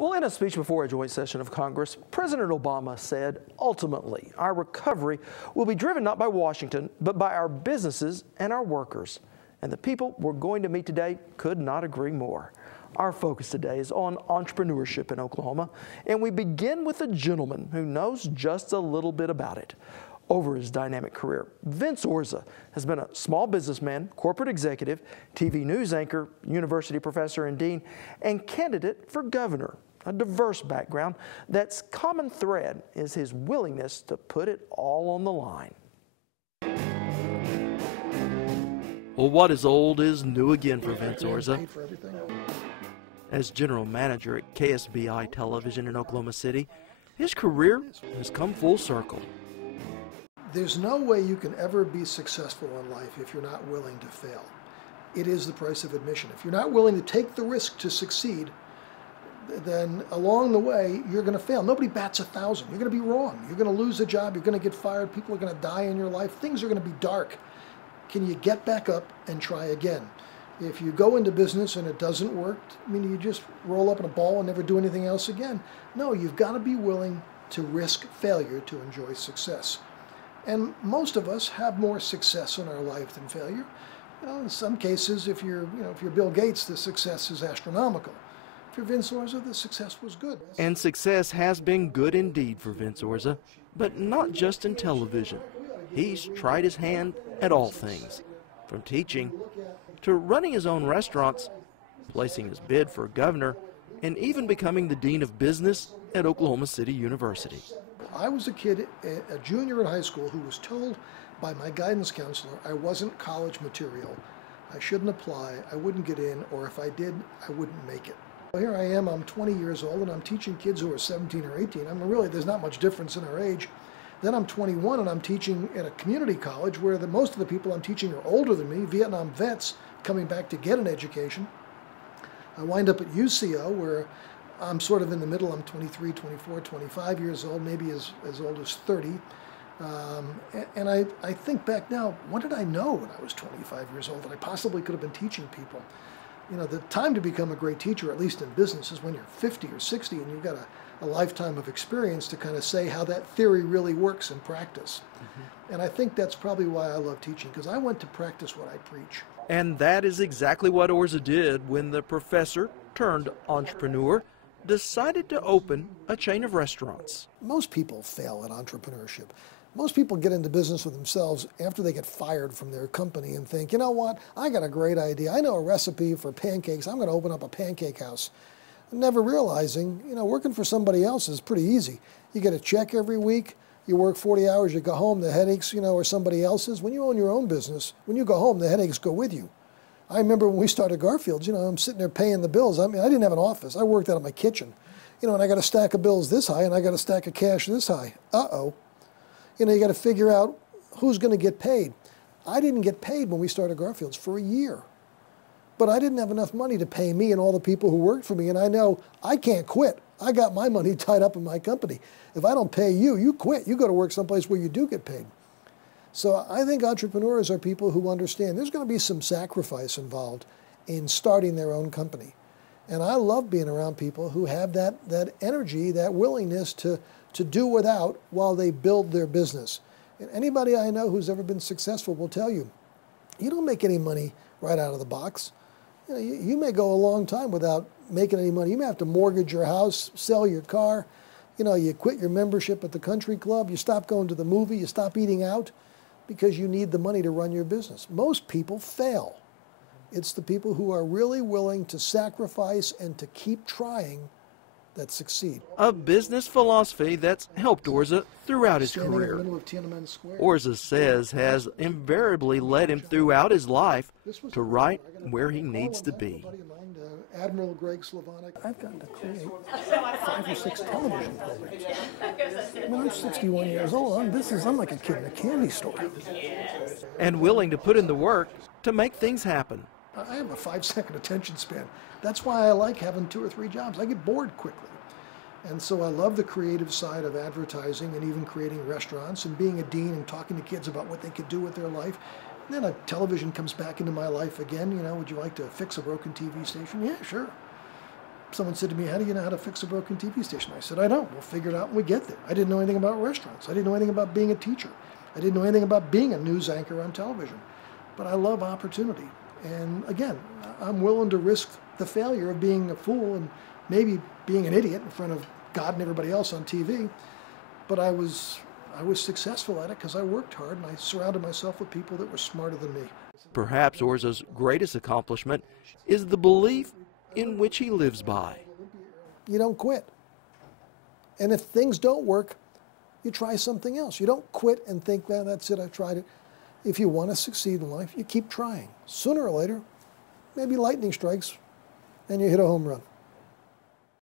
Well, in a speech before a joint session of Congress, President Obama said, ultimately, our recovery will be driven not by Washington, but by our businesses and our workers. And the people we're going to meet today could not agree more. Our focus today is on entrepreneurship in Oklahoma, and we begin with a gentleman who knows just a little bit about it. Over his dynamic career, Vince Orza has been a small businessman, corporate executive, TV news anchor, university professor and dean, and candidate for governor. A diverse background that's common thread is his willingness to put it all on the line. Well, what is old is new again for Vince Orza. As general manager at KSBI Television in Oklahoma City, his career has come full circle. There's no way you can ever be successful in life if you're not willing to fail. It is the price of admission. If you're not willing to take the risk to succeed, then along the way, you're going to fail. Nobody bats 1,000. You're going to be wrong. You're going to lose a job. You're going to get fired. People are going to die in your life. Things are going to be dark. Can you get back up and try again? If you go into business and it doesn't work, I mean, you just roll up in a ball and never do anything else again. No, you've got to be willing to risk failure to enjoy success. And most of us have more success in our life than failure. You know, in some cases, if you're Bill Gates, the success is astronomical. If you're Vince Orza, the success was good. And success has been good indeed for Vince Orza, but not just in television. He's tried his hand at all things, from teaching to running his own restaurants, placing his bid for governor, and even becoming the dean of business at Oklahoma City University. I was a kid, a junior in high school, who was told by my guidance counselor I wasn't college material. I shouldn't apply, I wouldn't get in, or if I did, I wouldn't make it. Here I am, I'm 20 years old, and I'm teaching kids who are 17 or 18. I mean, really, there's not much difference in our age. Then I'm 21, and I'm teaching at a community college where most of the people I'm teaching are older than me, Vietnam vets coming back to get an education. I wind up at UCO, where I'm sort of in the middle. I'm 23, 24, 25 years old, maybe as old as 30. And I think back now, what did I know when I was 25 years old that I possibly could have been teaching people? You know, the time to become a great teacher, at least in business, is when you're 50 or 60 and you've got a lifetime of experience to kind of say how that theory really works in practice. Mm-hmm. And I think that's probably why I love teaching, because I went to practice what I preach. And that is exactly what Orza did when the professor turned entrepreneur decided to open a chain of restaurants. Most people fail at entrepreneurship. Most people get into business with themselves after they get fired from their company and think, you know what, I got a great idea. I know a recipe for pancakes. I'm going to open up a pancake house. Never realizing, you know, working for somebody else is pretty easy. You get a check every week. You work 40 hours, you go home, the headaches, you know, are somebody else's. When you own your own business, when you go home, the headaches go with you. I remember when we started Garfield's, you know, I'm sitting there paying the bills. I mean, I didn't have an office. I worked out of my kitchen. You know, and I got a stack of bills this high, and I got a stack of cash this high. Uh-oh. You know, you got to figure out who's going to get paid. I didn't get paid when we started Garfield's for a year. But I didn't have enough money to pay me and all the people who worked for me, and I know I can't quit. I got my money tied up in my company. If I don't pay you, you quit. You go to work someplace where you do get paid. So I think entrepreneurs are people who understand there's going to be some sacrifice involved in starting their own company. And I love being around people who have that energy, that willingness to do without while they build their business. And anybody I know who's ever been successful will tell you, you don't make any money right out of the box. You know, you may go a long time without making any money. You may have to mortgage your house, sell your car. You know, you quit your membership at the country club. You stop going to the movie. You stop eating out because you need the money to run your business. Most people fail. It's the people who are really willing to sacrifice and to keep trying that succeed. A business philosophy that's helped Orza throughout his career. Orza says has invariably led him throughout his life to right where he needs to be. Admiral Greg Slavonic. I've gotten to create 5 or 6 television programs. When I'm 61 years old, I'm like a kid in a candy store. And willing to put in the work to make things happen. I have a 5-second attention span. That's why I like having 2 or 3 jobs. I get bored quickly. And so I love the creative side of advertising and even creating restaurants and being a dean and talking to kids about what they could do with their life. And then a television comes back into my life again. You know, would you like to fix a broken TV station? Yeah, sure. Someone said to me, how do you know how to fix a broken TV station? I said, I don't. We'll figure it out when we get there. I didn't know anything about restaurants. I didn't know anything about being a teacher. I didn't know anything about being a news anchor on television. But I love opportunity. And again, I'm willing to risk the failure of being a fool and maybe being an idiot in front of God and everybody else on TV. But I was successful at it because I worked hard and I surrounded myself with people that were smarter than me. Perhaps Orza's greatest accomplishment is the belief in which he lives by. You don't quit. And if things don't work, you try something else. You don't quit and think, well, that's it, I've tried it. If you want to succeed in life, you keep trying. Sooner or later, maybe lightning strikes and you hit a home run.